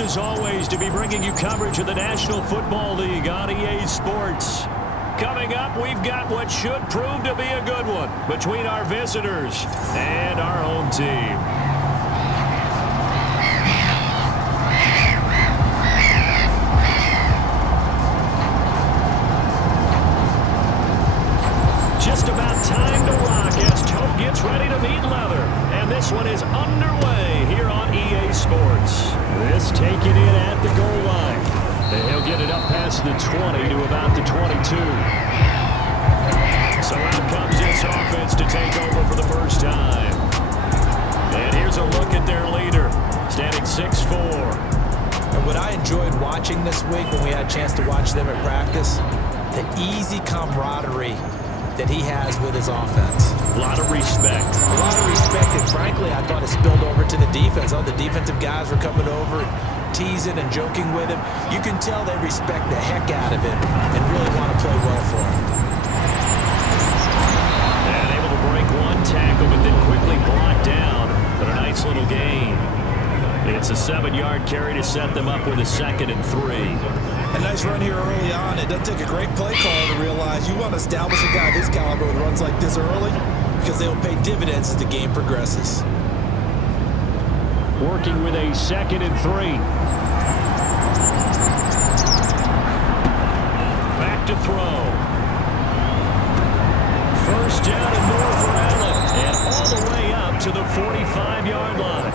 pleased as always to be bringing you coverage of the National Football League on EA Sports. Coming up, we've got what should prove to be a good one between our visitors and our home team. Just about time to rock as Toe gets ready to meet leather. And this one is underway here on EA Sports. This taken in at the goal line. And he'll get it up past the 20 to about the 22. So out comes this offense to take over for the first time. And here's a look at their leader, standing 6'4". And what I enjoyed watching this week when we had a chance to watch them at practice, the easy camaraderie that he has with his offense. A lot of respect. A lot of respect, and frankly, I thought it spilled over to the defense. All the defensive guys were coming over, teasing and joking with him. You can tell they respect the heck out of him and really want to play well for him. And able to break one tackle, but then quickly brought down. But a nice little gain. It's a 7-yard carry to set them up with a 2nd and 3. A nice run here early on. It doesn't take a great play caller to realize you want to establish a guy of his caliber with runs like this early because they'll pay dividends as the game progresses. Working with a 2nd and 3. Back to throw. First down and more for Allen. And all the way up to the 45-yard line.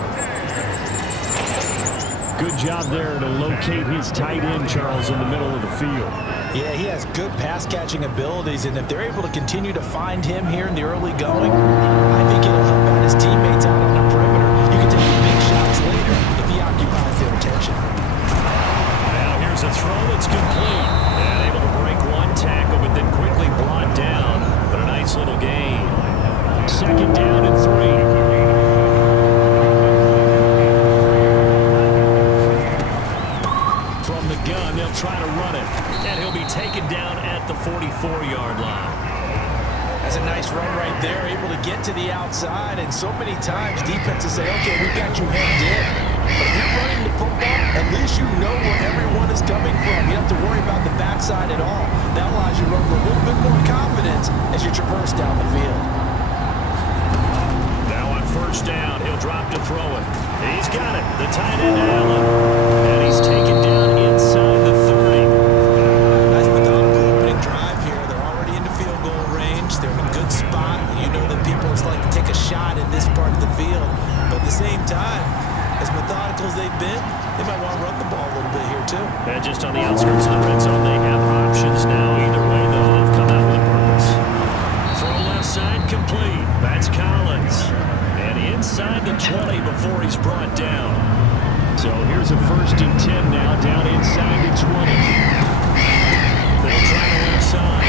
Good job there to locate his tight end, Charles, in the middle of the field. Yeah, he has good pass-catching abilities, and if they're able to continue to find him here in the early going, I think it'll help out his teammates out on the perimeter. You can take the big shots later if he occupies their attention. Now here's a throw that's complete. And able to break one tackle, but then quickly brought down. But a nice little gain. 2nd down and 3. Try to run it, and he'll be taken down at the 44-yard line. That's a nice run right there, able to get to the outside, and so many times defenses say, okay, we've got you hemmed in. But if you're running the football, at least you know where everyone is coming from. You don't have to worry about the backside at all. That allows you to run with a little bit more confidence as you traverse down the field. Now on first down, he'll drop to throw it. He's got it, the tight end Allen, and he's taken down inside the 30. Nice methodical opening drive here. They're already into field goal range. They're in a good spot. You know that people just like to take a shot in this part of the field. But at the same time, as methodical as they've been, they might want to run the ball a little bit here too. And just on the outskirts of the red zone, they have options now. Either way, though, they've come out with a purpose. Throw left side complete. That's Collins. And inside the 20 before he's brought down. So here's a 1st and 10 now, down inside the 20. They'll try the left side.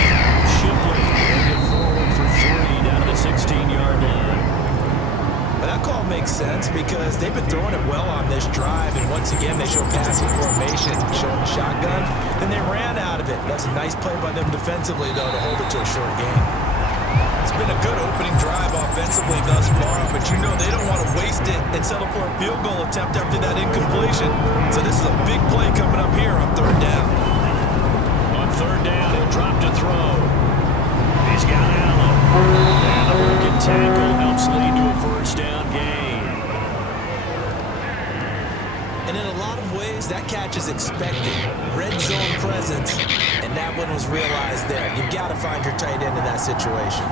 Shipley will get forward for 3 down to the 16-yard line. But that call makes sense because they've been throwing it well on this drive, and once again they show passing formation, showing the shotgun, and they ran out of it. That's a nice play by them defensively, though, to hold it to a short gain. It's been a good opening drive offensively thus far, but you know they don't want to waste it and settle for a field goal attempt after that incompletion. So this is a big play coming up here on 3rd down. On 3rd down, he'll drop to throw. He's got Allen. And the broken tackle helps lead to a 1st down gain. And in a lot of ways, that catch is expected. Red zone presence, and that one was realized there. You've got to find your tight end in that situation.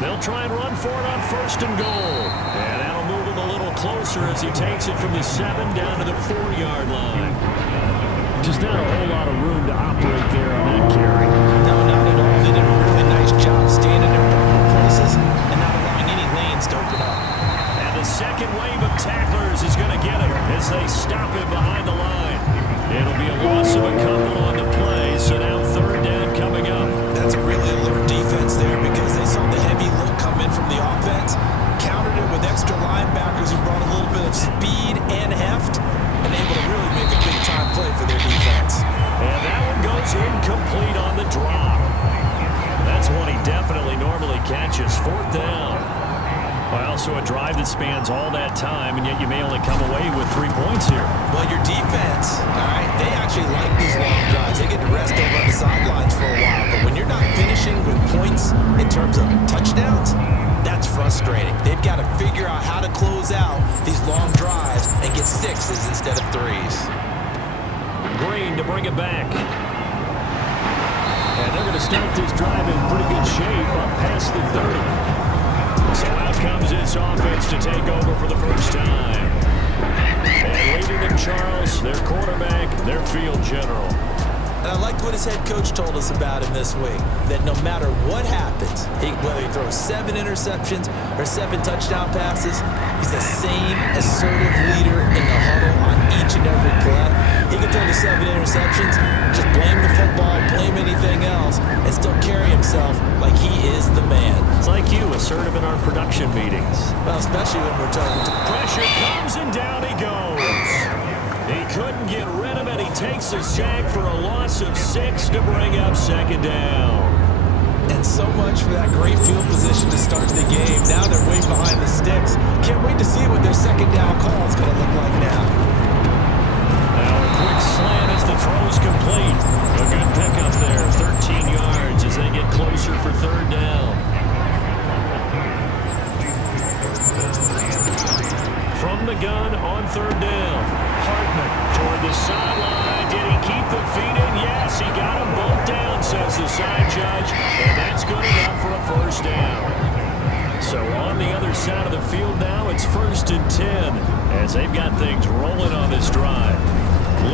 They'll try and run for it on 1st and goal. And that'll move him a little closer as he takes it from the 7 down to the 4-yard line. Just not a whole lot of room to operate there on that carry. No, not at all. They did a really nice job staying in their proper places and not allowing any lanes to open up. And the second wave of tacklers is going to get him as they stop him behind the line. It'll be a loss of a couple on the play, so now 3rd down coming up. That's a really alert defense there because they saw the heavy look come in from the offense, countered it with extra linebackers who brought a little bit of speed and heft, and able to really make a big-time play for their defense. And that one goes incomplete on the drop. That's one he definitely normally catches. 4th down. Well, so a drive that spans all that time, and yet you may only come away with 3 points here. Well, you're instead of threes. Green to bring it back. And they're going to start this drive in pretty good shape up past the 30. So out comes this offense to take over for the first time. And leading them, Charles, their quarterback, their field general. And I liked what his head coach told us about him this week, that no matter what happens, whether he throws 7 interceptions or 7 touchdown passes, he's the same assertive leader in the huddle on each and every play. He can throw the 7 interceptions, just blame the football, blame anything else, and still carry himself like he is the man. It's like you, assertive in our production meetings. Well, especially when we're talking to pressure comes and down he goes. He couldn't get rid of it. He takes a sack for a loss of 6 to bring up second down. And so much for that great field position to start the game. Now they're way behind the sticks. Can't wait to see what their second down call is going to look like now. Now a quick slant as the throw's complete. A good pickup there, 13 yards as they get closer for third down. From the gun on third down. Hartman toward the sideline. Did he keep the feet in? Yes, he got them both down, says the side judge. And that's good enough for a first down. So on the other side of the field now, it's 1st and 10 as they've got things rolling on this drive.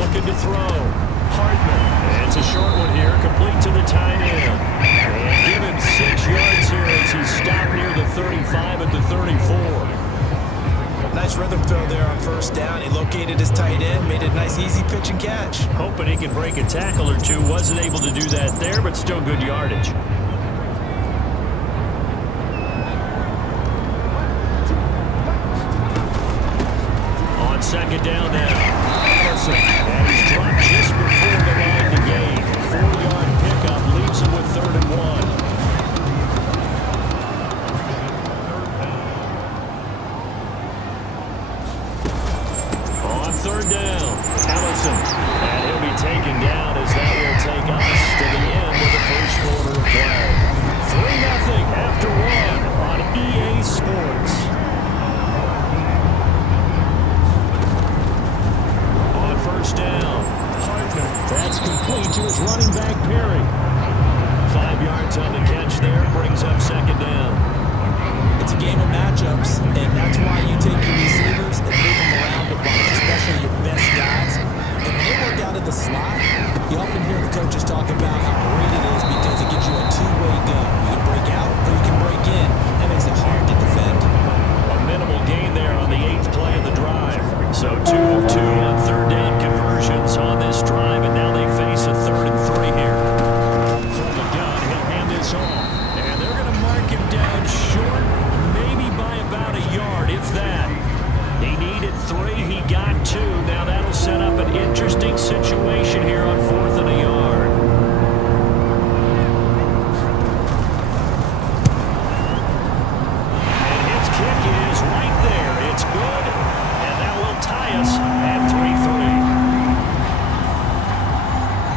Looking to throw. Hartman. And it's a short one here, complete to the tight end. And give him 6 yards here as he stopped near the 35 at the 34. Nice rhythm throw there on first down. He located his tight end, made it a nice easy pitch and catch. Hoping he can break a tackle or two. Wasn't able to do that there, but still good yardage. On second down now. Allison. And he's dropped just before the line to gain. 4-yard pickup leaves him with 3rd and 1. Third down, Allison, and he'll be taken down as that will take us to the end of the first quarter of play. 3-0 after 1 on EA Sports. On first down, Hartman, that's complete to his running back, Perry. 5 yards on the catch there, brings up second down. It's a game of matchups, and that's why you take your receivers and move them around the bunch, especially your best guys. And when they work out of the slot, you often hear the coaches talk about how great it is because it gives you a two-way go. You can break out or you can break in. That makes it hard to defend. A minimal gain there on the 8th play of the drive. So 2 of 2 on third down conversions on this drive, and now they face a 3rd and 3 here. From the gun, he'll hand this off, and they're going to mark him down short. About a yard, if that. He needed 3, he got 2. Now that'll set up an interesting situation here on 4th and a yard. And his kick is right there. It's good, and that will tie us at 3-3.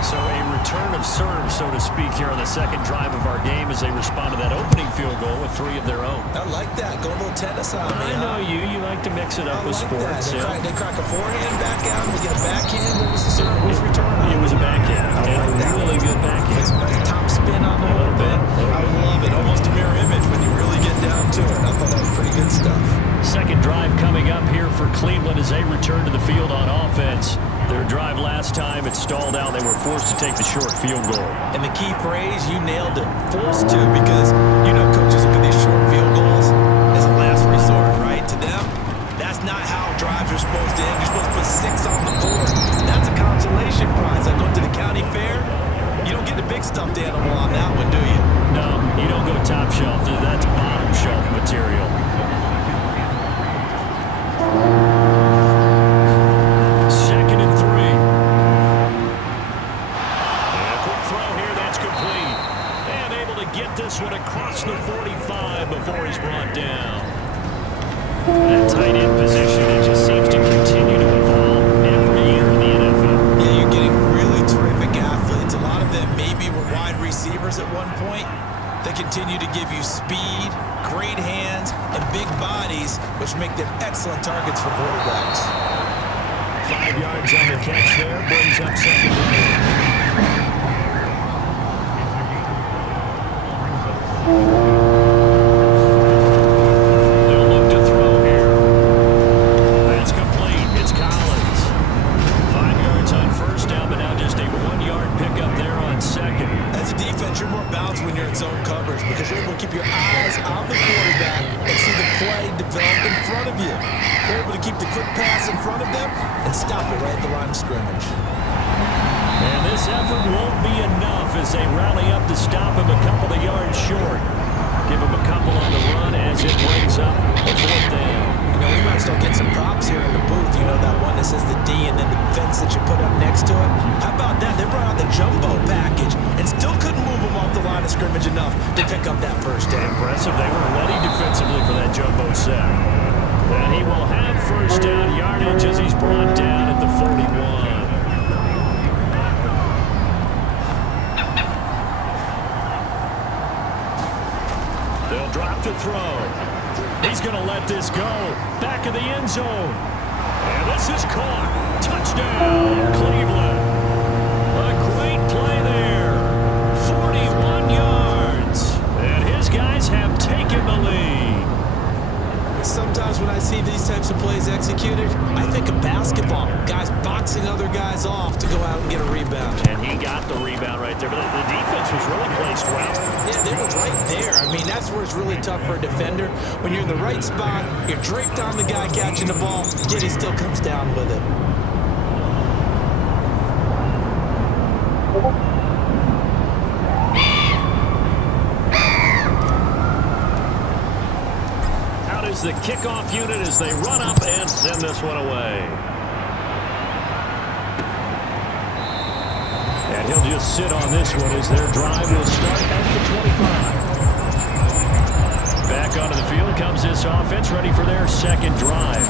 So a return of serve, so to speak, here on the second drive of our game as they respond to that opening field goal with 3 of their own. I like that. Go a little tennis on me. I know you. You like to mix it up with sports. They crack a forehand back out, and we get a backhand. What was the serve? What was the return? It was a backhand. Really good backhand. It's a nice top spin on the little bit. I love it. Almost a mirror image when you really get down to it. I thought that was pretty good stuff. Second drive coming up here for Cleveland as they return to the field on offense. Their drive last time, it stalled out. They were forced to take the short field goal. And the key phrase, you nailed it. Forced to, because, you know, coaches look at these short field goals as a last resort, right? To them, that's not how drives are supposed to end. You're supposed to put 6 on the board. That's a consolation prize. I go to the county fair, you don't get the big stuffed animal on that one, do you? No, you don't go top shelf. That's bottom shelf material. This one across the 45 before he's brought down. That tight end position, it just seems to continue to evolve every year in the NFL. Yeah, you're getting really terrific athletes. A lot of them maybe were wide receivers at one point. They continue to give you speed, great hands, and big bodies, which make them excellent targets for quarterbacks. 5 yards on the catch there. Brings up second down. They'll look to throw here. That's complete. It's Collins. 5 yards on first down, but now just a 1-yard pickup there on second. As a defense, you're more balanced when you're in zone coverage because you're able to keep your eyes on the quarterback and see the play develop in front of you. They're able to keep the quick pass in front of them and stop it right at the line of scrimmage. And this effort won't be enough as they rally up to stop him a couple of yards short. Give him a couple on the run as it brings up a 4th down. You know, we might still get some props here in the booth. You know, that one that says the D and then the fence that you put up next to it. How about that? They brought out the jumbo package and still couldn't move him off the line of scrimmage enough to pick up that first down. Impressive. They were ready defensively for that jumbo set. And he will have first down yardage as he's brought down at the 41. They'll drop to throw. He's going to let this go. Back of the end zone. And this is caught. Touchdown, Cleveland. A great play there. 41 yards. And his guys have taken the lead. Sometimes when I see these types of plays executed, I think of basketball. Guys boxing other guys off to go out and get a rebound. And he got the rebound right there. But the defense was really placed well. Yeah, they were right there. I mean, that's where it's really tough for a defender. When you're in the right spot, you're draped on the guy catching the ball, yet he still comes down with it. Out is the kickoff unit as they run up and send this one away. And he'll just sit on this one as their drive will start at the 25. Back onto the field comes this offense, ready for their second drive.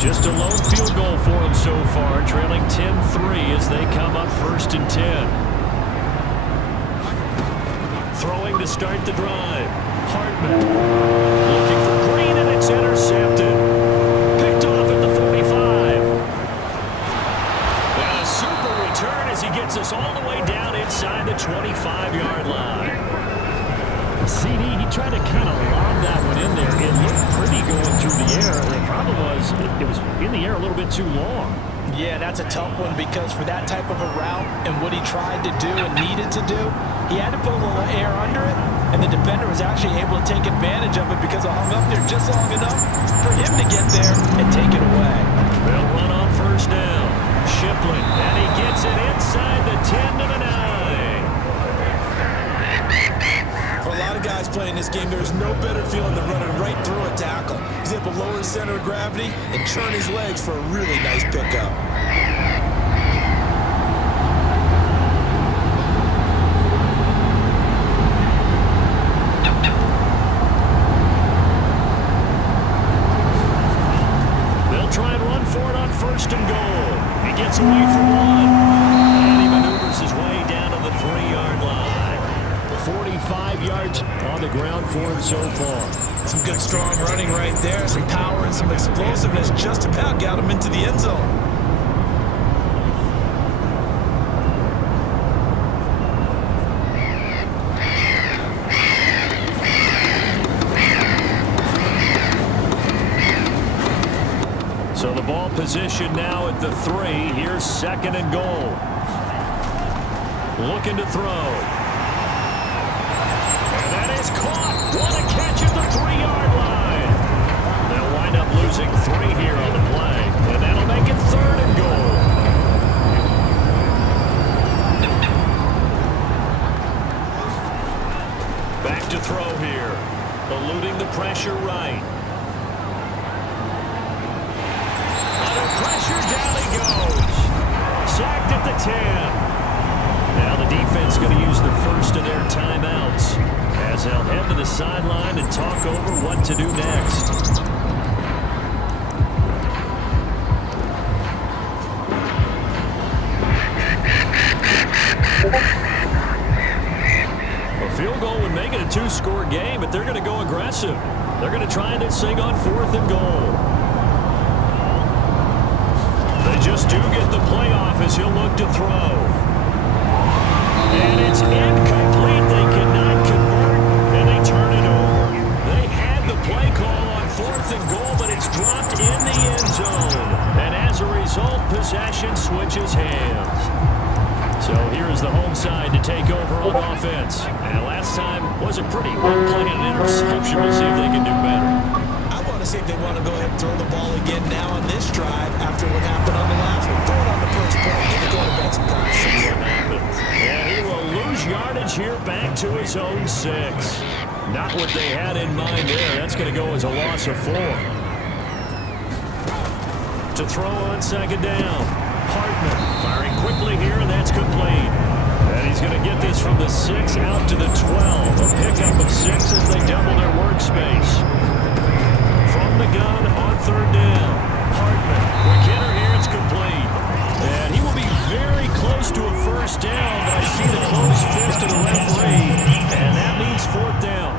Just a lone field goal for them so far, trailing 10-3 as they come up 1st and 10. Throwing to start the drive. Hartman looking for Green, and it's intercepted. Picked off at the 45. And a super return as he gets us all the way down inside the 25-yard line. CD, he tried to kind of lob that one in there. It looked pretty going through the air. The problem was it was in the air a little bit too long. Yeah, that's a tough one because for that type of a route and what he tried to do and needed to do, he had to put a little air under it, and the defender was actually able to take advantage of it because it hung up there just long enough for him to get there and take it away. They'll run on first down. Shipley, and he gets it inside the 10 to the 9. For a lot of guys playing this game, there's no better feeling than running right through a tackle. He's able to lower his center of gravity and turn his legs for a really nice pickup. They'll try and run for it on 1st and goal. He gets away from one, and he maneuvers his way down to the 3-yard line. 45 yards on the ground for him so far. Some good strong running right there, some power and some explosiveness just about got him into the end zone. So the ball position now at the 3. Here's 2nd and goal. Looking to throw. Caught. What a catch at the 3-yard line. They'll wind up losing 3 here on the play, and that'll make it 3rd and goal. Back to throw here. Eluding the pressure right. Under pressure, down he goes. Sacked at the 10. Now the defense going to use the first of their timeouts, as they'll head to the sideline and talk over what to do next. A field goal would make it a 2-score game, but they're going to go aggressive. They're going to try this thing on 4th and goal. They just do get the playoff as he'll look to throw. And it's incomplete. They cannot convert, and they turn it over. They had the play call on 4th and goal, but it's dropped in the end zone. And as a result, possession switches hands. So here's the home side to take over on offense. And last time was a pretty well-planned interception. We'll see if they can do better. I want to see if they want to go ahead and throw the ball again now on this drive after what happened on the last one. Throw it on the first play. Give the quarterback some time. See what happens. And he will lose yardage here back to his own 6. Not what they had in mind there. That's going to go as a loss of 4. To throw on 2nd down. Hartman firing quickly here, and that's complete. And he's going to get this from the 6 out to the 12. A pickup of 6 as they double their workspace. From the gun on 3rd down. Hartman, quick hitter here, it's complete. And he will be very close to a first down, but I see the close fist of the referee, and that means 4th down.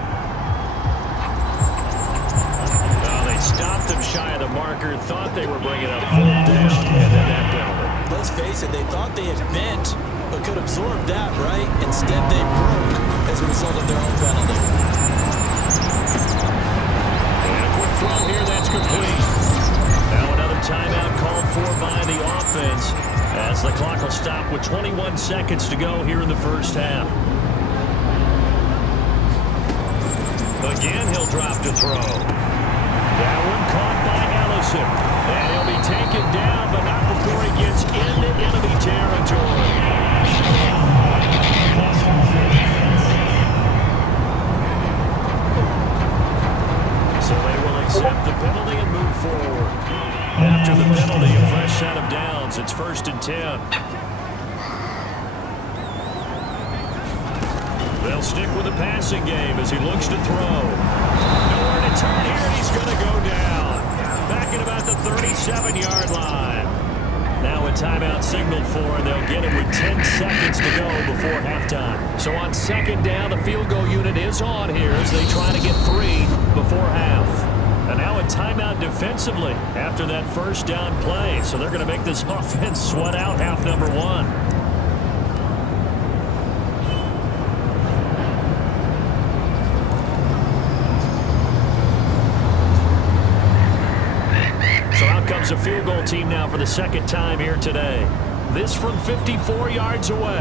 They stopped them shy of the marker, thought they were bringing up 4th down, and then that penalty. Let's face it, they thought they had bent, but could absorb that, right? Instead, they broke as a result of their own penalty. And a quick throw here, that's complete. Now another timeout called for by the offense as the clock will stop with 21 seconds to go here in the first half. Again, he'll drop to throw. That one caught by Ellison. And he'll be taken down, but not before he gets into enemy territory. So they will accept the penalty and move forward. After the penalty, a fresh set of downs. It's 1st and 10. They'll stick with the passing game as he looks to throw. Nowhere to turn here, and he's going to go down. Back at about the 37-yard line. Now a timeout signaled for, and they'll get it with 10 seconds to go before halftime. So on 2nd down, the field goal unit is on here as they try to get 3 before half. And now a timeout defensively after that first down play. So they're going to make this offense sweat out half number 1. Comes a field goal team now for the 2nd time here today. This from 54 yards away.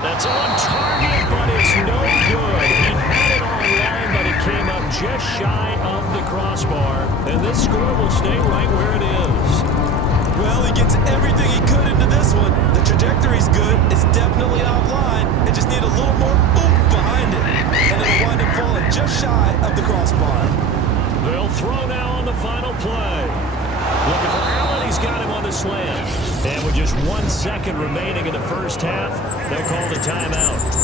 That's on target, but it's no good. He had it online, but it came up just shy of the crossbar. And this score will stay right where it is. Well, he gets everything he could into this one. The trajectory's good. It's definitely offline. They just need a little more oomph behind it. And it'll wind up falling just shy of the crossbar. They'll throw now on the final play. Looking for Allen. He's got him on the slant. And with just 1 second remaining in the first half, they'll call the timeout.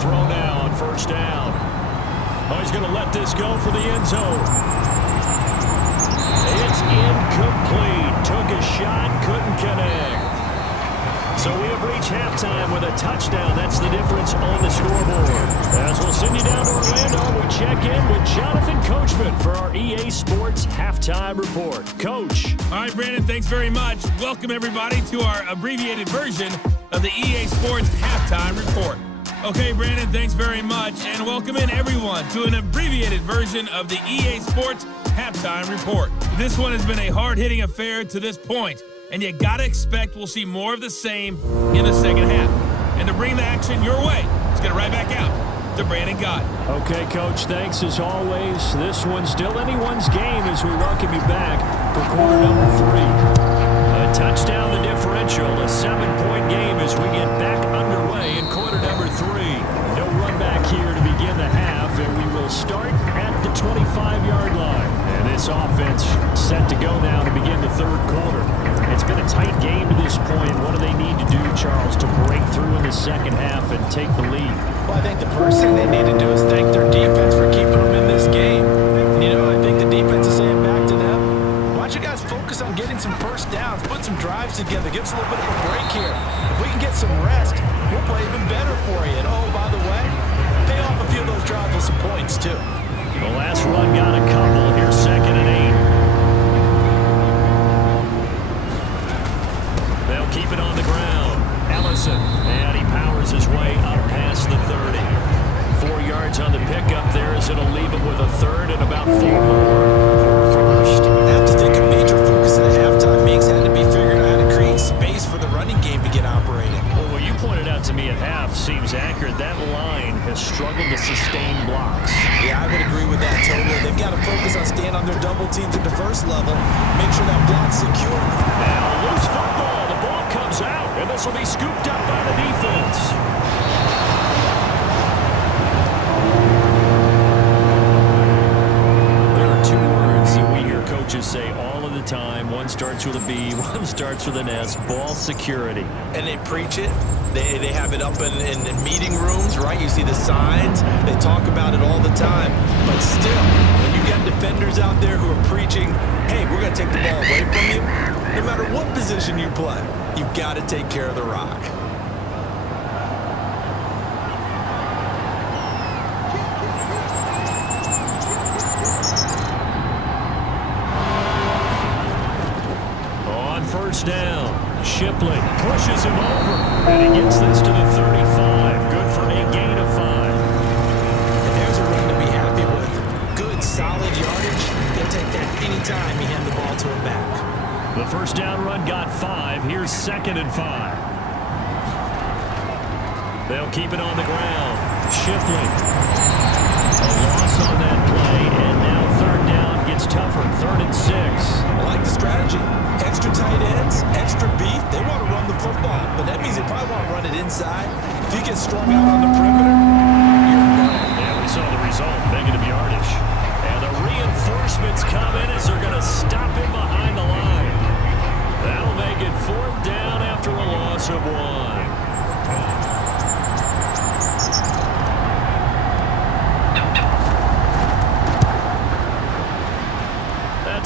Throw now on 1st down. Oh, he's going to let this go for the end zone. It's incomplete. Took a shot, couldn't connect. So we have reached halftime with a touchdown. That's the difference on the scoreboard. As we'll send you down to Orlando, we check in with Jonathan Coachman for our EA Sports Halftime Report. Coach. All right, Brandon, thanks very much. Welcome, everybody, to our abbreviated version of the EA Sports Halftime Report. Okay, Brandon, thanks very much, and welcome in everyone to an abbreviated version of the EA Sports Halftime Report. This one has been a hard-hitting affair to this point, and you gotta expect we'll see more of the same in the second half. And to bring the action your way, let's get it right back out to Brandon Gott. Okay, Coach, thanks as always. This one's still anyone's game as we welcome you back for quarter number 3. A touchdown the differential, a 7-point game as we get back underway in quarter number 3. No run back here to begin the half, and we will start at the 25-yard line. And this offense set to go now to begin the 3rd quarter. It's been a tight game to this point. What do they need to do, Charles, to break through in the second half and take the lead? Well, I think the first thing they need to do is thank their defense for keeping them in this game. You know, I think the some first downs, put some drives together, give us a little bit of a break here. If we can get some rest, we'll play even better for you. And oh, by the way, pay off a few of those drives with some points, too. The last run got a couple. Here's 2nd and 8. They'll keep it on the ground. Ellison, and he powers his way up past the 30. 4 yards on the pickup there as it'll leave him with a third and about 4 more for first. I have to think a major focus at halftime makes had to be figuring out how to create space for the running game to get operating. Well, what you pointed out to me at half seems accurate. That line has struggled to sustain blocks. Yeah, I would agree with that totally. They've got to focus on staying on their double teams at the first level, make sure that block's secure. Now, loose football. The ball comes out, and this will be scooped up by the defense. Coaches say all of the time. One starts with a B, one starts with an S. Ball security. And they preach it. They have it up in meeting rooms, right? You see the signs. They talk about it all the time. But still, when you got defenders out there who are preaching, hey, we're going to take the ball away from you, no matter what position you play, you've got to take care of the rock. First down. Shipley pushes him over, and he gets this to the 35. Good for a gain of 5. And there's a run to be happy with. Good, solid yardage. He'll take that anytime you hand the ball to him back. The first down run got 5. Here's 2nd and 5. They'll keep it on the ground. Shipley. A loss on that play, and now 3rd down gets tougher. 3rd and 6. I like the strategy. Extra tight ends, extra beef. They want to run the football, but that means they probably want to run it inside. If you get strung out on the perimeter, you're gone. Yeah, we saw the result, negative yardage. And the reinforcements come in as they're going to stop him behind the line. That'll make it 4th down after a loss of 1.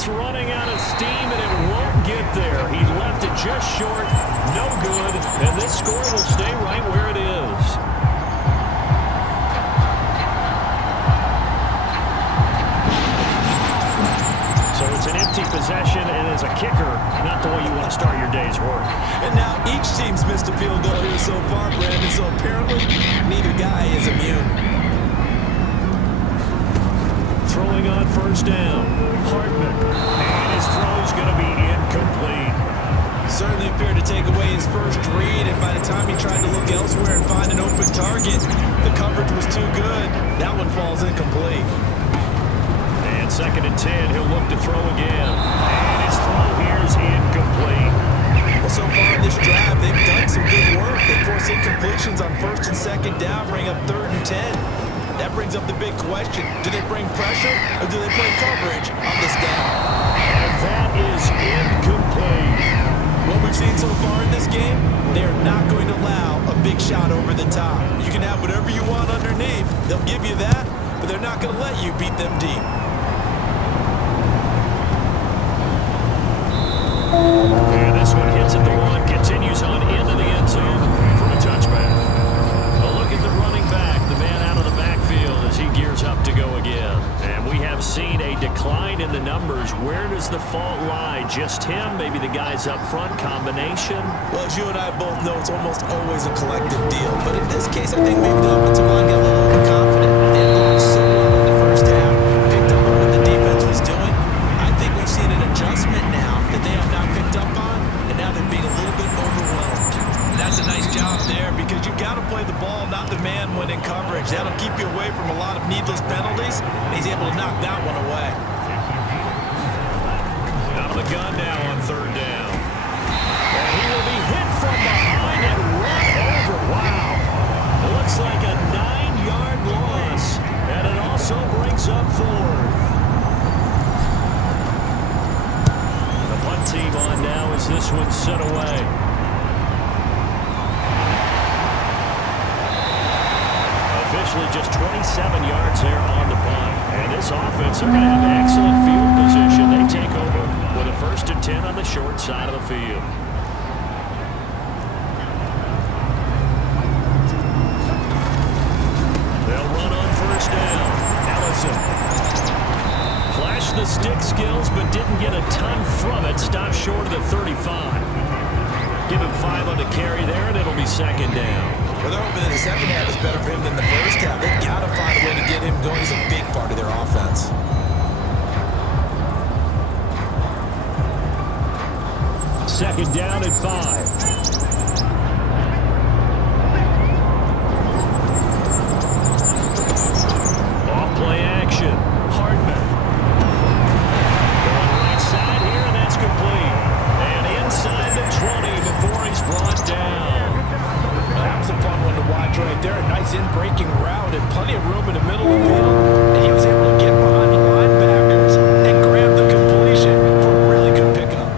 Running out of steam, and it won't get there. He left it just short, no good, and this score will stay right where it is. So it's an empty possession, and as a kicker, not the way you want to start your day's work. And now each team's missed a field goal here so far, Brandon, so apparently neither guy is immune. Throwing on first down. Hartman. And his throw's going to be incomplete. Certainly appeared to take away his first read, and by the time he tried to look elsewhere and find an open target, the coverage was too good. That one falls incomplete. And 2nd and 10, he'll look to throw again. And his throw here is incomplete. Well, so far in this drive, they've done some good work. They force incompletions on 1st and 2nd down, bring up 3rd and 10. That brings up the big question. Do they bring pressure or do they play coverage on this down? And that is incomplete. What we've seen so far in this game, they're not going to allow a big shot over the top. You can have whatever you want underneath. They'll give you that, but they're not going to let you beat them deep. And this one hits at the 1, continues on into the end zone for a touchback. A look at the running back, the man out of the backfield as he gears up to go again. And we have seen a decline in the numbers. Where does the fault lie? Just him? Maybe the guys up front? Combination? Well, as you and I both know, it's almost always a collective deal. But in this case, I think maybe the offensive line got a little overconfident. They blocked so well in the first half, picked up on what the defense was doing. I think we've seen an adjustment now that they have not picked up on, and now they're being a little bit overwhelmed. That's a nice job there because you've got to play the ball, not the man when in coverage. That'll keep you away from a lot of needless penalties, and he's able to knock that one away. Out of the gun now on 3rd down. And he will be hit from behind and run over. Wow. It looks like a 9-yard loss, and it also brings up 4th. The punt team on now as this one's set away. Officially just 27 yards there on the punt. And this offense, they're going to have excellent field position. They take over with a 1st and 10 on the short side of the field. They'll run on first down. Ellison flashed the stick skills, but didn't get a ton from it. Stopped short of the 35. Give him 5 on the carry there, and it'll be second down. Well, they're hoping that the second half is better for him than the first half. They've got to find a way to get him going. He's a big part of their offense. Second down at 5. Off-play action. Hardman. Going right side here, and that's complete. And inside the 20 before he's brought down. That was a fun one to watch right there. A nice in-breaking route and plenty of room in the middle of the field. And he was able to get behind the linebackers and grab the completion for a really good pickup.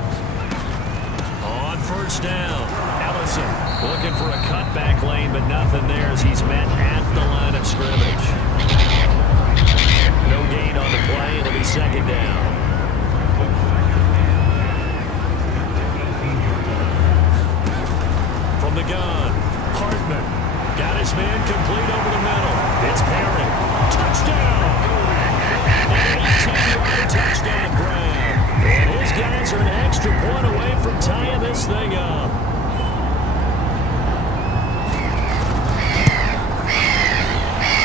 On first down, Ellison looking for a cutback lane, but nothing there as he's met at the line of scrimmage. No gain on the play. It'll be second down. From the gun, Hartman got his man complete over the middle. It's Perry. Touchdown! An 18-yard touchdown grab. And his guys are an extra point away from tying this thing up.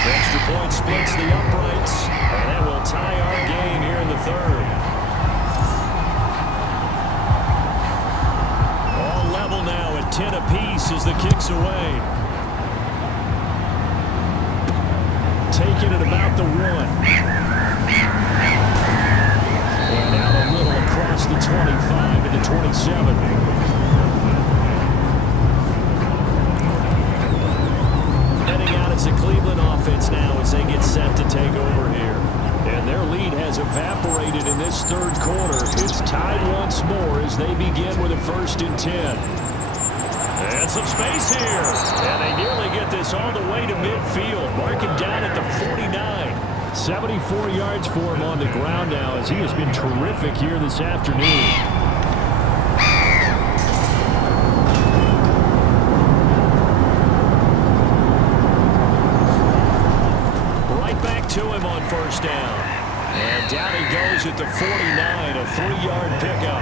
Extra point splits the uprights, and that will tie our game here in the third. All level now at 10 apiece as the kick's away. Taking it about the 1. And out a little across the 25 to the 27. It's a Cleveland offense now as they get set to take over here. And their lead has evaporated in this third quarter. It's tied once more as they begin with a 1st and 10. And some space here. And they nearly get this all the way to midfield. Marking down at the 49. 74 yards for him on the ground now as he has been terrific here this afternoon. To him on first down. And down he goes at the 49, a 3-yard pickup.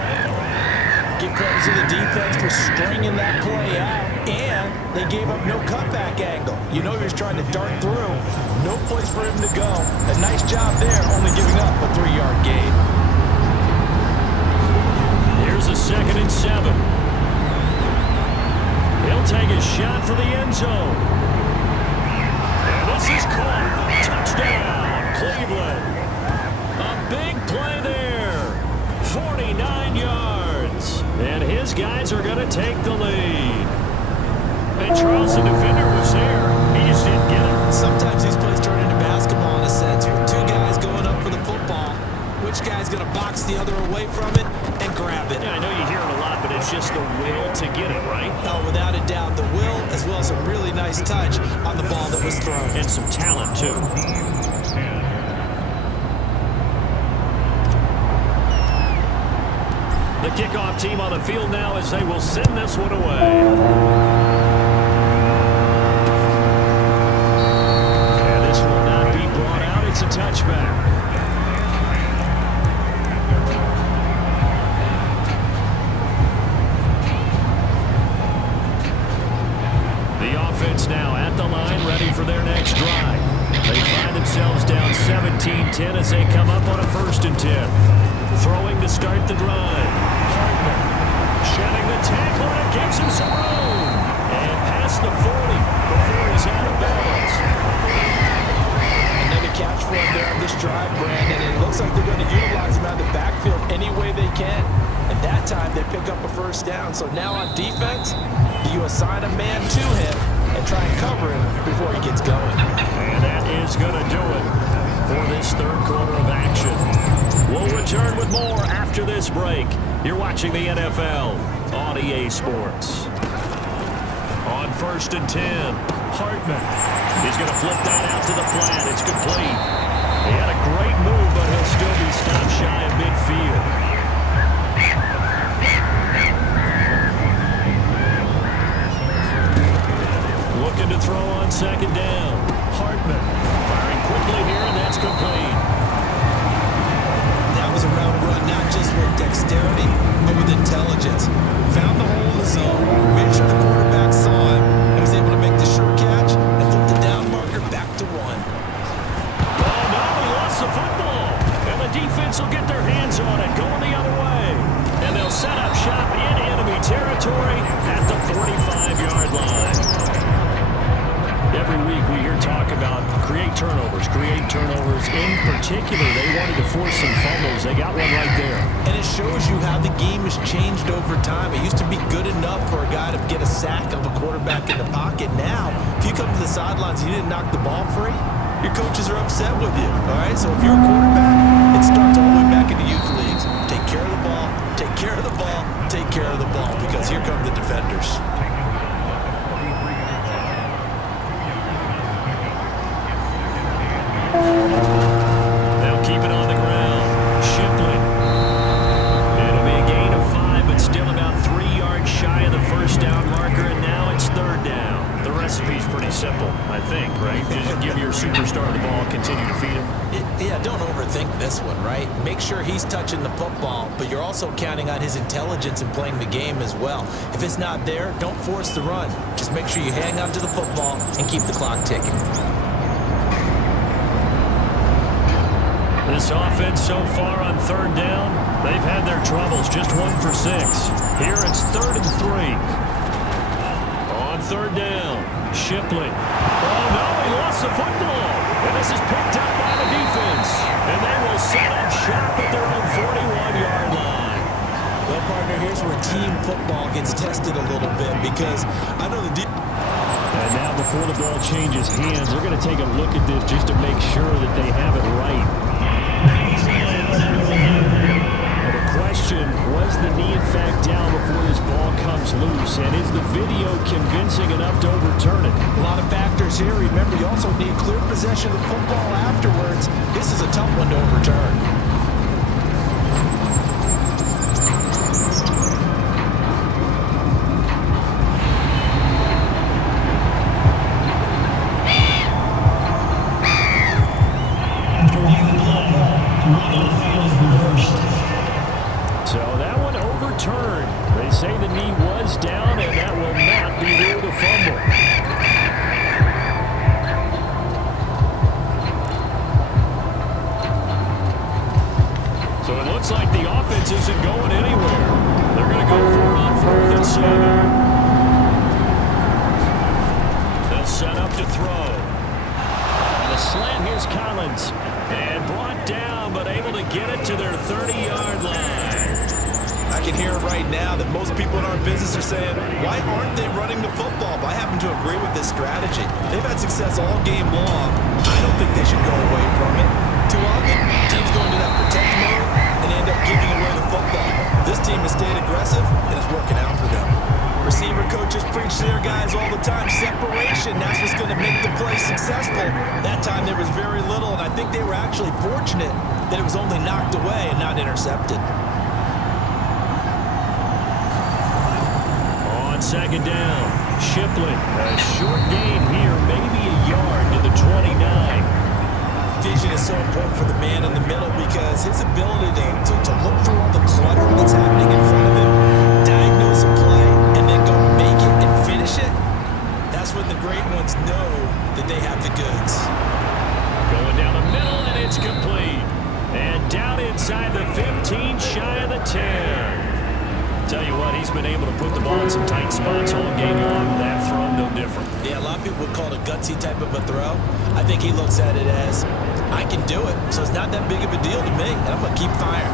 Give credit to the defense for stringing that play out, and they gave up no cutback angle. You know he was trying to dart through. No place for him to go. A nice job there, only giving up a 3-yard gain. Here's a 2nd and 7. He'll take a shot for the end zone. And this is caught. Touchdown, Cleveland. A big play there. 49 yards. And his guys are going to take the lead. And Charles, the defender, was there. He just didn't get it. Sometimes these plays turn into basketball in a sense. With 2 guys going up for the football, which guy's going to box the other away from it and grab it? Yeah, I know you hear it a lot, but it's just the will to get it, right? Oh, without a doubt. The will, as well as some really nice touch on the ball that was thrown. And some talent, too. The kickoff team on the field now as they will send this one away. And this will not be brought out. It's a touchback. The offense now at the line, ready for their next drive. They find themselves down 17-10 as they come up on a 1st and 10. Throwing to start the drive. Hartman shedding the tackle, and it gives him some room. And past the 40 before he's out of bounds. Another catch for him there on this drive, Brandon. And it looks like they're going to utilize him out of the backfield any way they can. And that time they pick up a 1st down. So now on defense, you assign a man to him and try and cover him before he gets going. And that is going to do it for this third quarter of action. We'll return with more after this break. You're watching the NFL on EA Sports. On 1st and 10, Hartman. He's going to flip that out to the flat. It's complete. He had a great move, but he'll still be stopped shy of midfield. create turnovers. In particular, they wanted to force some fumbles. They got one right there. And it shows you how the game has changed over time. It used to be good enough for a guy to get a sack of a quarterback in the pocket. Now, if you come to the sidelines and you didn't knock the ball free, your coaches are upset with you. All right, so if you're a quarterback, it starts all the way back in the youth leagues. Take care of the ball, take care of the ball, take care of the ball, because here come the defenders. They'll keep it on the ground. Shipley. It'll be a gain of 5, but still about 3 yards shy of the first down marker, and now it's third down. The recipe's pretty simple, I think, right? Just give your superstar the ball, continue to feed him. Yeah, don't overthink this one, right? Make sure he's touching the football, but you're also counting on his intelligence in playing the game as well. If it's not there, don't force the run. Just make sure you hang on to the football and keep the clock ticking. This offense so far on third down, they've had their troubles. Just 1 for 6. Here it's 3rd and 3. On third down, Shipley. Oh, no, he lost the football. And this is picked up by the defense. And they will set up shop at their own 41-yard line. Well, partner, here's where team football gets tested a little bit, because I know the And now before the ball changes hands, they're going to take a look at this just to make sure that they have it right. The question, was the knee in fact down before this ball comes loose? And is the video convincing enough to overturn it? A lot of factors here. Remember, you also need clear possession of the football afterwards. This is a tough one to overturn. So that one overturned. They say the knee was down, and that will not be ruled a fumble. So it looks like the offense isn't going anywhere. They're going to go for it on 4th and 7. They'll set up to throw. On the slant, here's Collins. And brought down, but able to get it to their 30-yard line. I can hear it right now that most people in our business are saying, why aren't they running the football? But I happen to agree with this strategy. They've had success all game long. I don't think they should go away from it. Too often, teams go into that protect mode and end up giving away the football. This team has stayed aggressive, and it's working out for them. Receiver coaches preach to their guys all the time, separation, that's what's going to make the play successful. That time there was very little, and I think they were actually fortunate that it was only knocked away and not intercepted. On second down, Shipley, a short gain here, maybe a yard to the 29. Vision is so important for the man in the middle, because his ability to look through all the clutter that's happening in front of him, diagnose a play, and then go make it and finish it, that's when the great ones know that they have the goods. Going down the middle, and it's complete. And down inside the 15, shy of the 10. Tell you what, he's been able to put the ball in some tight spots all game long. That throw, no different. Yeah, a lot of people would call it a gutsy type of a throw. I think he looks at it as, I can do it, so it's not that big of a deal to me, and I'm going to keep firing.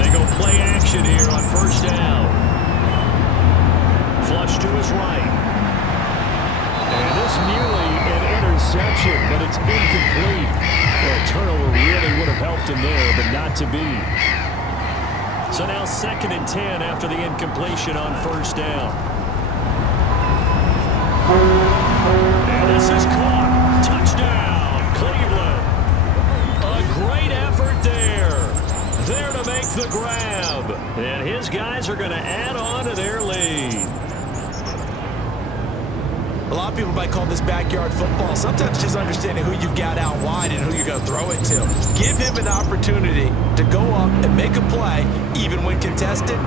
They go play action here on first down. Flush to his right. And this nearly an interception, but it's incomplete. Well, a turnover really would have helped him there, but not to be. So now 2nd and 10 after the incompletion on first down. And this is caught. Touchdown, Cleveland. A great effort there. There to make the grab. And his guys are going to add on to their lead. A lot of people might call this backyard football. Sometimes just understanding who you've got out wide and who you're going to throw it to. Give him an opportunity to go up and make a play, even when contested.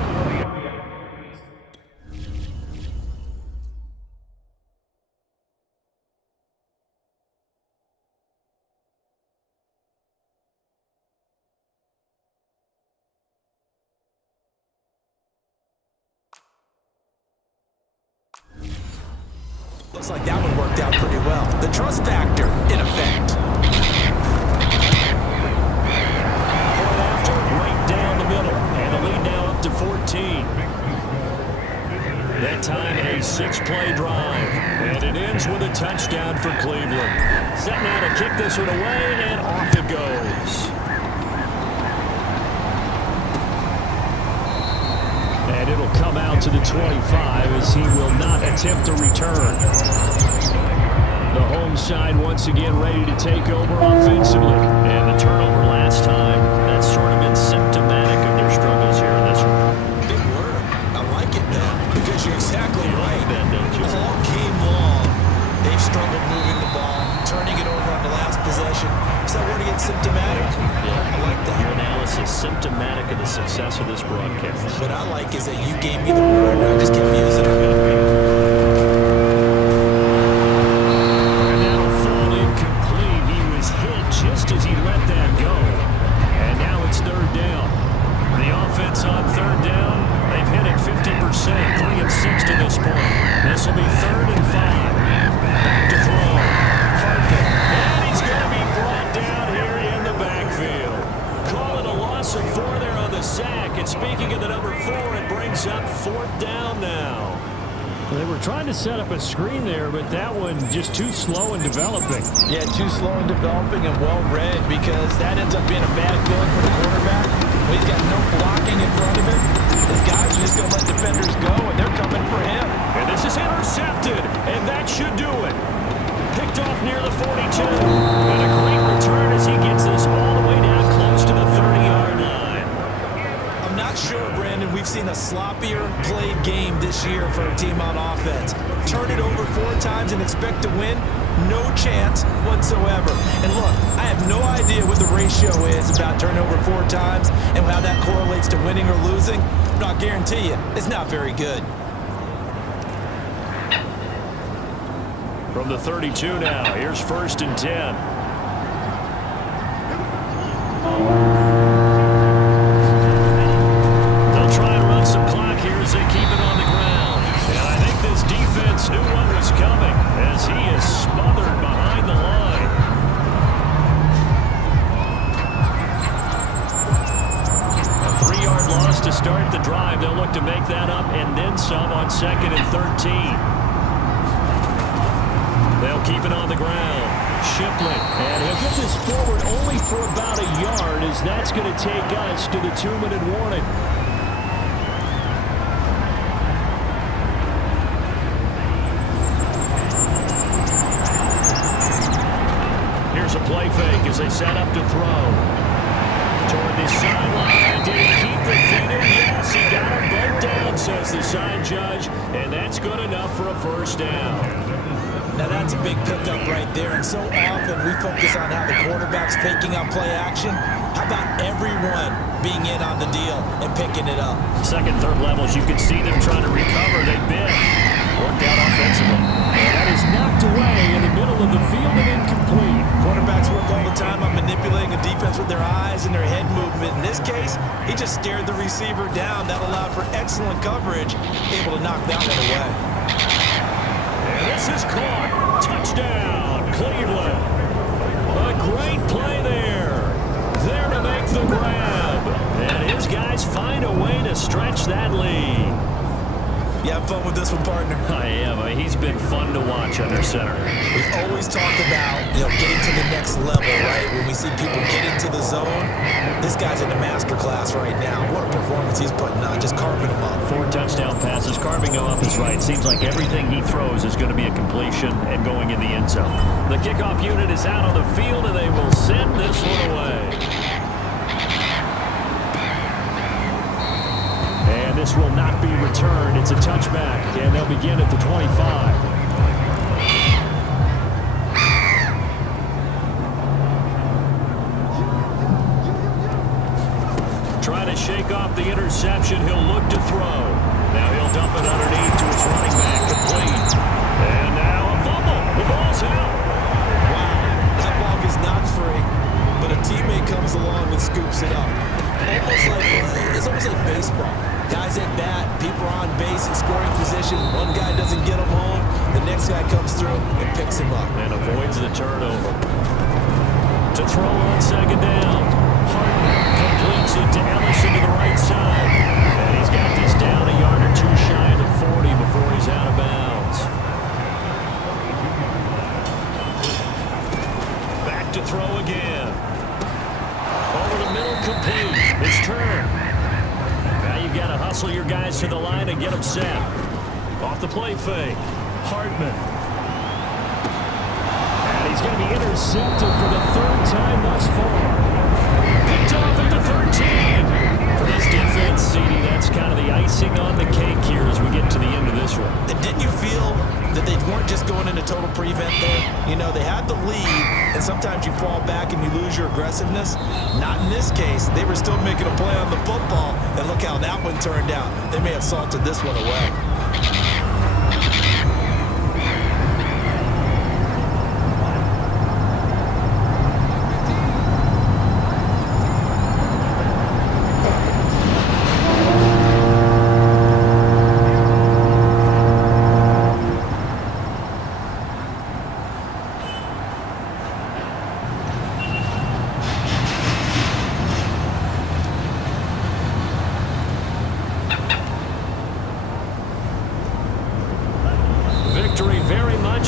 Looks like that one worked worked out pretty well. The trust factor, in effect. Point after, right down the middle. And the lead now up to 14. That time a 6-play drive. And it ends with a touchdown for Cleveland. Set now to kick this one away, and off it goes. And it'll come out to the 25 as he will not attempt to return. The home side once again ready to take over offensively. And the turnover last time, that's sort of been symptomatic of their struggles here in this one. Big word. I like it, though, because you're exactly right. That, don't you? All game long, they've struggled moving the ball, turning it over on the last possession. So word again, symptomatic. Yeah, I like that. Your analysis, symptomatic of the success of this broadcast. What I like is that you gave me the word, and I just kept using it. And that'll fall incomplete. He was hit just as he let that go. And now it's third down. The offense on third down, they've hit it 50%, 3 of 6 to this point. This will be 3rd and 5. Back to throw. Hartman. And he's going to be brought down here in the backfield. Call it a loss of 4 there on the sack. And speaking of the number 4, it brings up 4th down now. They were trying to set up a screen there, but that one just too slow in developing. Yeah, too slow in developing and well read, because that ends up being a bad feeling for the quarterback. When he's got no blocking in front of him, his guys are just going to let defenders go, and they're coming for him. And this is intercepted, and that should do it. Picked off near the 42. And a great return as he gets this all the way down close to the 30-yard line. I'm not sure, Brandon, we've seen a sloppier played game this year for a team on offense. Turn it over 4 times and expect to win? No chance whatsoever. And look, I have no idea what the ratio is about turnover 4 times and how that correlates to winning or losing. But I'll guarantee you, it's not very good. From the 32 now, here's 1st and 10. They'll try and run some clock here as they keep it on the ground. And I think this defense knew what was coming as he is smothered behind the line. A 3-yard loss to start the drive. They'll look to make that up and then some on 2nd and 13. They'll keep it on the ground. Shipley, and he'll get this forward only for about a yard, as that's going to take us to the 2-minute warning. Here's a play fake as they set up to throw. Toward the sideline. Did he keep the feet in? Yes, he got them both down, says the side judge, and that's good enough for a 1st down. Now that's a big pickup right there, and so often we focus on how the quarterback's faking on play action. How about everyone being in on the deal and picking it up? 2nd, 3rd levels, you can see them trying to recover. They've been worked out offensively. And that is knocked away in the middle of the field and incomplete. Quarterbacks work all the time on manipulating a defense with their eyes and their head movement. In this case, he just stared the receiver down. That allowed for excellent coverage, able to knock that one away. And this is caught. Touchdown, Cleveland. A great play there. There to make the grab. And his guys find a way to stretch that lead. You have fun with this one, partner? I am. He's been fun to watch under center. We always talk about, getting to the next level, right? When we see people get into the zone, this guy's in the master class right now. What a performance he's putting on, just carving them up. 4 touchdown passes, carving them up is right. Seems like everything he throws is going to be a completion and going in the end zone. The kickoff unit is out on the field, and they will send this one away. And this will not be returned. It's a touchback, and they'll begin at the 25. Trying to shake off the interception. He'll look to throw. Now he'll dump it underneath to his running back, complete. And now a fumble. The ball's out. Wow, that ball gets knocked free, but a teammate comes along and scoops it up. It's almost like baseball. Guys at bat, people are on base in scoring position. One guy doesn't get him home. The next guy comes through and picks him up. And avoids the turnover. To throw on second down. Harden completes it to Ellison to the right side. And he's got this down a yard or two shy of the 40 before he's out of bounds. Back to throw again. Over the middle, complete. It's turned. Now you've got to hustle your guys to the line and get them set. Off the play fake. Hartman. And he's going to be intercepted for the third time thus far. Picked off at the 13. For this defense, CD, that's kind of the icing on the cake here as we get to the end of this one. And didn't you feel that they weren't just going into total prevent there? You know, they had the lead, and sometimes you fall back and you lose your aggressiveness. Not in this case. They were still making a play on the football, and look how that one turned out. They may have salted this one away.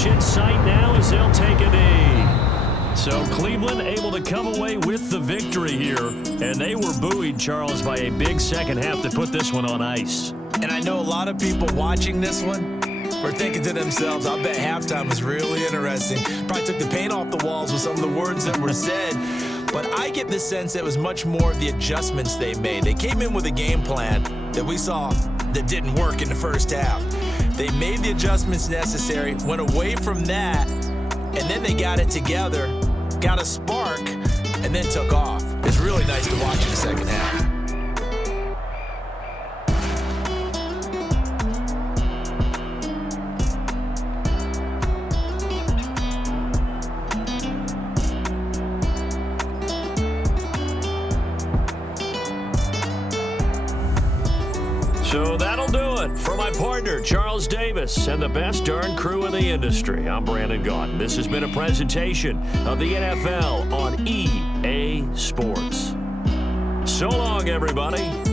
In sight now as they'll take a knee. So Cleveland able to come away with the victory here, and they were buoyed, Charles, by a big second half to put this one on ice. And I know a lot of people watching this one were thinking to themselves, I bet halftime was really interesting. Probably took the paint off the walls with some of the words that were said. But I get the sense that it was much more of the adjustments they made. They came in with a game plan that we saw that didn't work in the first half. They made the adjustments necessary, went away from that, and then they got it together, got a spark, and then took off. It's really nice to watch in the second half. So that'll do it for my partner, Charles Davis, and the best darn crew in the industry. I'm Brandon Gaudin. This has been a presentation of the NFL on EA Sports. So long, everybody.